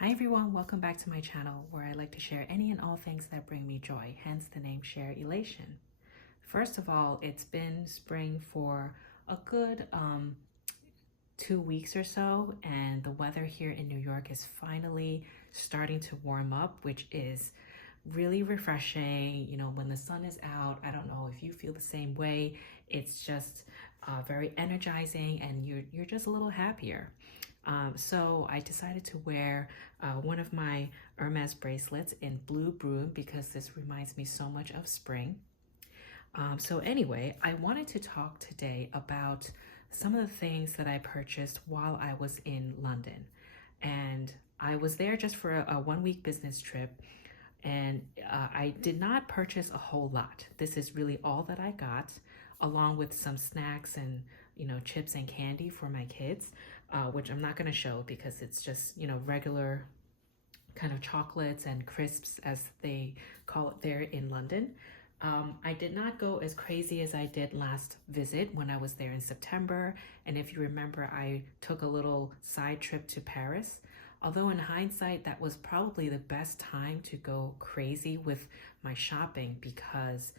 Hi everyone, welcome back to my channel where I like to share any and all things that bring me joy, hence the name Sharelation. First of all, it's been spring for a good 2 weeks or so, and the weather here in New York is finally starting to warm up, which is really refreshing. You know, when the sun is out, I don't know if you feel the same way. It's just very energizing and you're just a little happier. So I decided to wear one of my Hermes bracelets in blue broom because this reminds me so much of spring. So anyway, I wanted to talk today about some of the things that I purchased while I was in London. And I was there just for a 1 week business trip, and I did not purchase a whole lot. This is really all that I got, along with some snacks and chips and candy for my kids, which I'm not going to show because it's just regular kind of chocolates and crisps as they call it there in London. I did not go as crazy as I did last visit when I was there in September. And if you remember, I took a little side trip to Paris. Although in hindsight, that was probably the best time to go crazy with my shopping because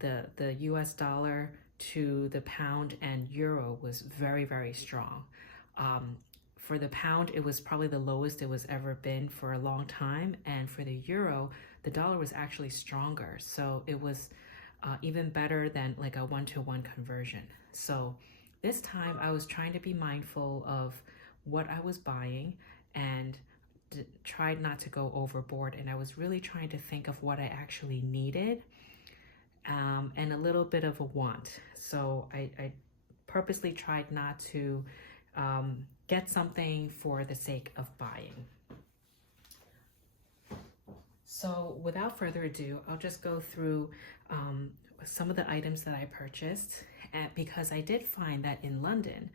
the US dollar to the pound and euro was very, very strong. For the pound, it was probably the lowest it was ever been for a long time. And for the euro, the dollar was actually stronger. So it was even better than like a 1-to-1 conversion. So this time I was trying to be mindful of what I was buying and tried not to go overboard. And I was really trying to think of what I actually needed and a little bit of a want. So I purposely tried not to get something for the sake of buying. So without further ado, I'll just go through some of the items that I purchased because I did find that in London,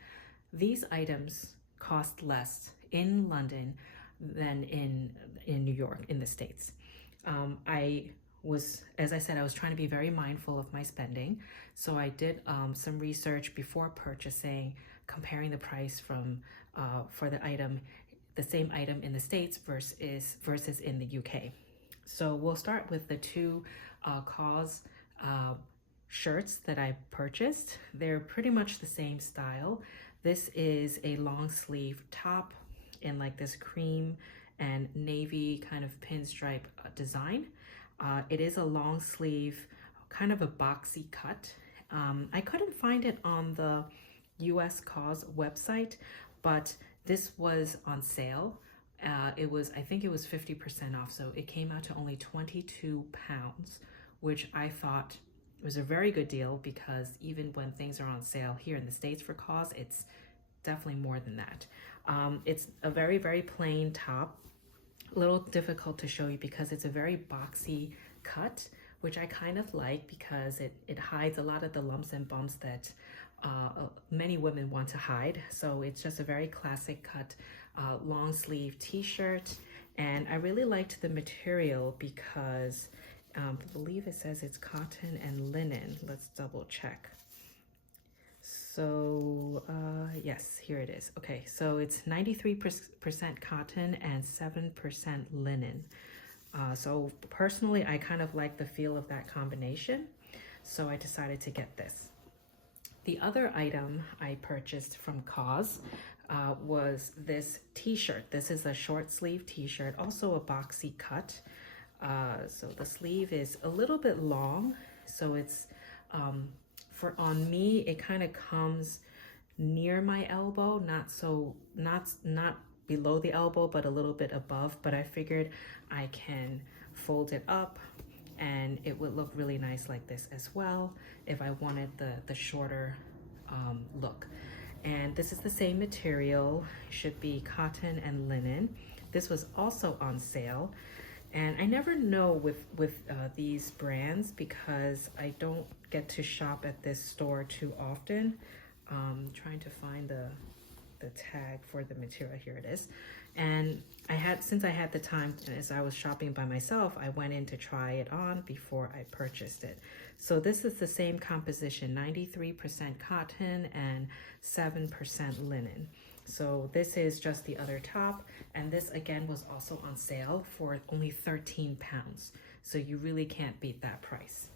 these items cost less in London than in New York, in the States. As I said, I was trying to be very mindful of my spending. So I did some research before purchasing, comparing the price for the same item in the States versus in the UK. So we'll start with the two COS shirts that I purchased. They're pretty much the same style. This is a long sleeve top in like this cream and navy kind of pinstripe design. It is a long sleeve, kind of a boxy cut. I couldn't find it on the US COS website, but this was on sale. I think it was 50% off, so it came out to only 22 pounds, which I thought was a very good deal because even when things are on sale here in the States for COS, it's definitely more than that. It's a very, very plain top. A little difficult to show you because it's a very boxy cut, which I kind of like because it hides a lot of the lumps and bumps that many women want to hide. So it's just a very classic cut, long sleeve t-shirt. And I really liked the material because I believe it says it's cotton and linen. Let's double check. So yes, here it is. Okay, so it's 93% cotton and 7% linen. So personally, I kind of like the feel of that combination. So I decided to get this. The other item I purchased from COS was this t-shirt. This is a short sleeve t-shirt, also a boxy cut. So the sleeve is a little bit long. So it's, on me, it kind of comes near my elbow, not below the elbow, but a little bit above. But I figured I can fold it up and it would look really nice like this as well if I wanted the shorter look. And this is the same material, should be cotton and linen. This was also on sale. And I never know with these brands because I don't get to shop at this store too often. Trying to find the tag for the material. Here it is. And since I had the time, as I was shopping by myself, I went in to try it on before I purchased it. So this is the same composition, 93% cotton and 7% linen. So this is just the other top, and this again was also on sale for only 13 pounds. So you really can't beat that price.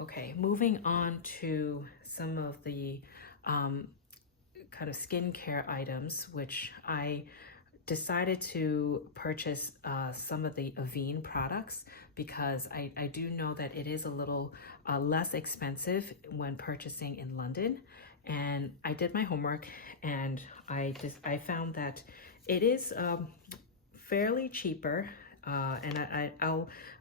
Okay, moving on to some of the kind of skincare items, which I decided to purchase some of the Avene products because I do know that it is a little less expensive when purchasing in London. And I did my homework, and I found that it is fairly cheaper. And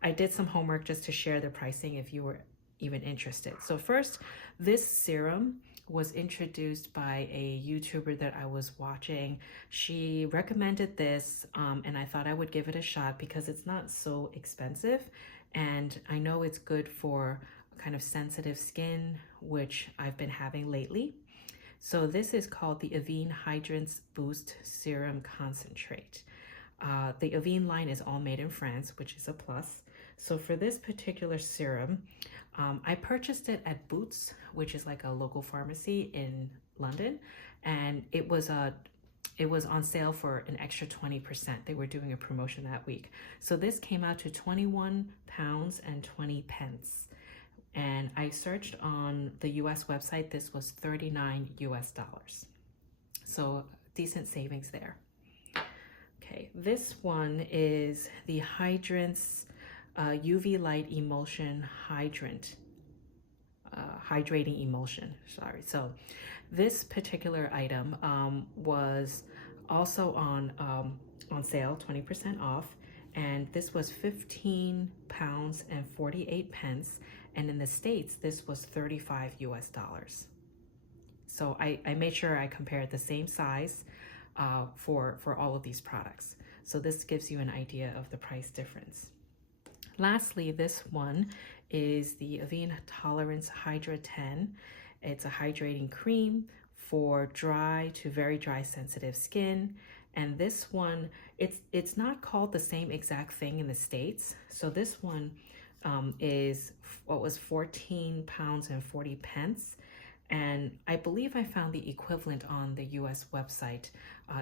I did some homework just to share the pricing if you were even interested. So first, this serum was introduced by a YouTuber that I was watching. She recommended this, and I thought I would give it a shot because it's not so expensive, and I know it's good for kind of sensitive skin, which I've been having lately. So this is called the Avene Hydrance Boost Serum Concentrate. The Avene line is all made in France, which is a plus. So for this particular serum, I purchased it at Boots, which is like a local pharmacy in London, and it was on sale for an extra 20%. They were doing a promotion that week. So this came out to 21 pounds and 20 pence. And I searched on the US website, this was $39 US. So decent savings there. Okay, this one is the Hydrance UV Light Emulsion Hydrating Emulsion, sorry. So this particular item was also on sale, 20% off, and this was 15 pounds and 48 pence, and in the States this was $35 US. So I made sure I compared the same size for all of these products. So this gives you an idea of the price difference. Lastly, this one is the Avene Tolerance Hydra 10. It's a hydrating cream for dry to very dry sensitive skin. And this one, it's not called the same exact thing in the States. So this one is what was 14 pounds and 40 pence. And I believe I found the equivalent on the US website.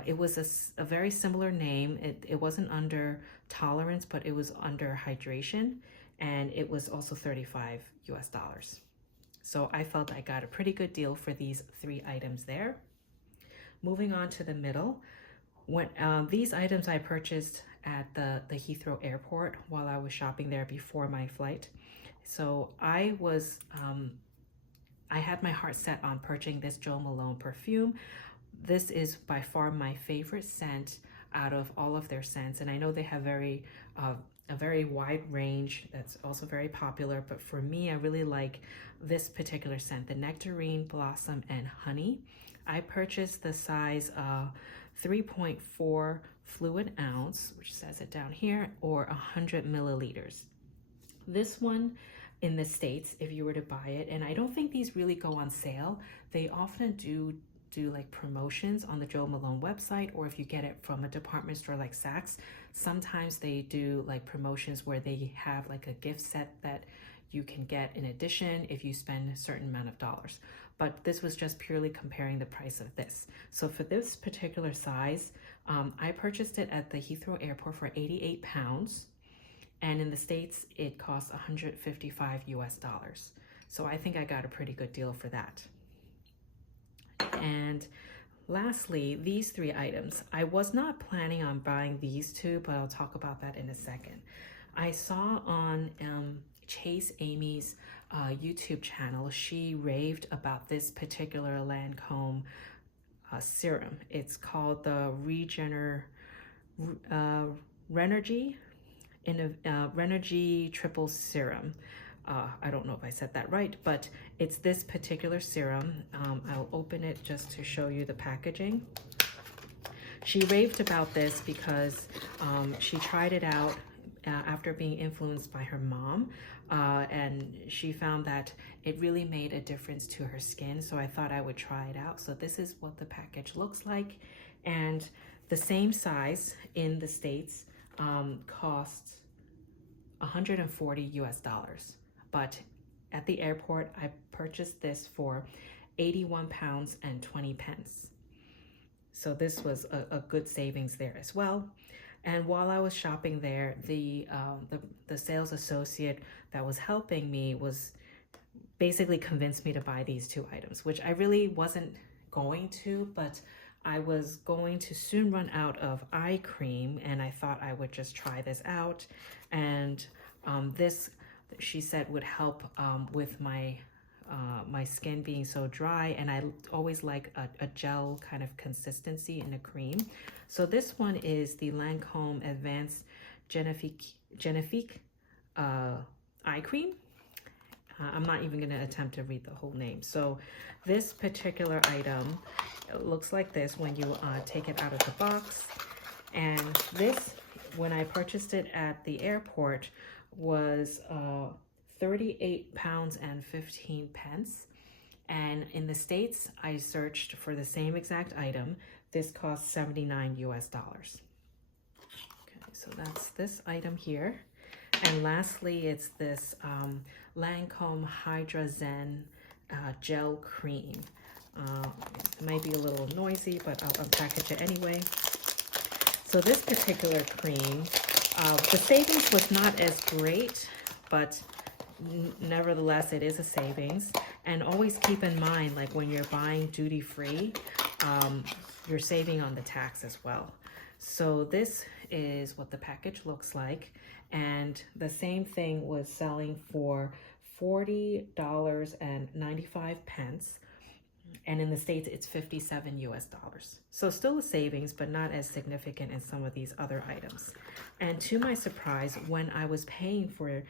It was a very similar name. It wasn't under tolerance, but it was under hydration, and it was also $35 US. So I felt I got a pretty good deal for these three items there. Moving on to the middle, when these items I purchased at the Heathrow Airport while I was shopping there before my flight. So I had my heart set on purchasing this Jo Malone perfume. This is by far my favorite scent out of all of their scents, and I know they have a very wide range that's also very popular, but for me, I really like this particular scent, the Nectarine, Blossom, and Honey. I purchased the size 3.4 fluid ounce, which says it down here, or 100 milliliters. This one in the States, if you were to buy it, and I don't think these really go on sale, they often do like promotions on the Jo Malone website, or if you get it from a department store like Saks, sometimes they do like promotions where they have like a gift set that you can get in addition if you spend a certain amount of dollars. But this was just purely comparing the price of this. So for this particular size, I purchased it at the Heathrow Airport for 88 pounds. And in the States, it costs $155 US. So I think I got a pretty good deal for that. And lastly, these three items. I was not planning on buying these two, but I'll talk about that in a second. I saw on Chase Amy's YouTube channel, she raved about this particular Lancôme serum. It's called the Renergy Triple Serum. I don't know if I said that right, but it's this particular serum. I'll open it just to show you the packaging. She raved about this because she tried it out after being influenced by her mom, and she found that it really made a difference to her skin, so I thought I would try it out. So this is what the package looks like, and the same size in the States costs $140 US. But at the airport, I purchased this for 81 pounds and 20 pence. So this was a good savings there as well. And while I was shopping there, the sales associate that was helping me was basically convinced me to buy these two items, which I really wasn't going to, but I was going to soon run out of eye cream, and I thought I would just try this out. And this, she said, would help with my skin being so dry, and I always like a gel kind of consistency in a cream. So this one is the Lancôme Advanced Genifique Eye Cream. I'm not even going to attempt to read the whole name. So this particular item, it looks like this when you take it out of the box. And this, when I purchased it at the airport, was 38 pounds and 15 pence. And in the States, I searched for the same exact item. This cost $79 US. Okay, so that's this item here. And lastly, it's this Lancôme Hydra Zen gel cream. It might be a little noisy, but I'll unpackage it anyway. So this particular cream, the savings was not as great, but nevertheless, it is a savings. And always keep in mind, like when you're buying duty-free, you're saving on the tax as well. So this is what the package looks like. And the same thing was selling for $40.95. And in the States, it's 57 US dollars. So still a savings, but not as significant as some of these other items. And to my surprise, when I was paying for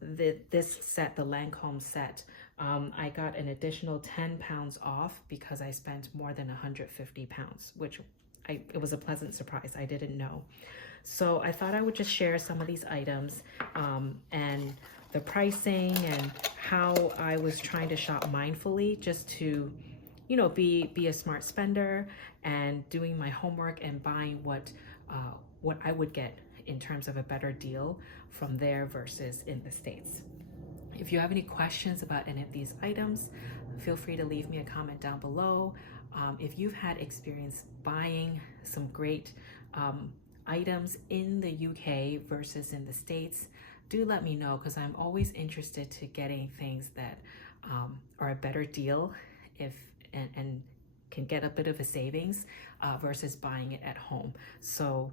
this set, the Lancôme set, I got an additional 10 pounds off because I spent more than 150 pounds, which it was a pleasant surprise. I didn't know. So I thought I would just share some of these items and the pricing and how I was trying to shop mindfully, just to, you know, be a smart spender and doing my homework and buying what I would get in terms of a better deal from there versus in the States. If you have any questions about any of these items, feel free to leave me a comment down below. If you've had experience buying some great items in the UK versus in the States, do let me know, because I'm always interested to getting things that are a better deal and can get a bit of a savings versus buying it at home. So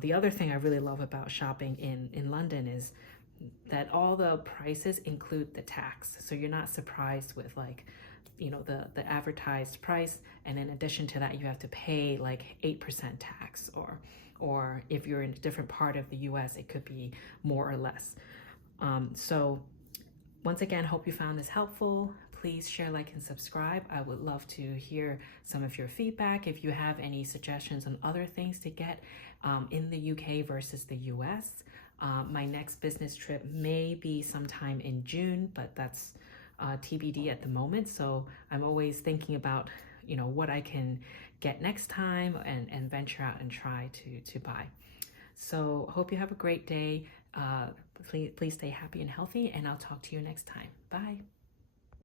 the other thing I really love about shopping in London is that all the prices include the tax. So you're not surprised with, like, you know, the advertised price, and in addition to that, you have to pay like 8% tax, or if you're in a different part of the US, it could be more or less. So once again, hope you found this helpful. Please share, like, and subscribe. I would love to hear some of your feedback. If you have any suggestions on other things to get in the UK versus the US. My next business trip may be sometime in June, but that's TBD at the moment. So I'm always thinking about, you know, what I can get next time and venture out and try to buy. So hope you have a great day. Please stay happy and healthy, and I'll talk to you next time. Bye.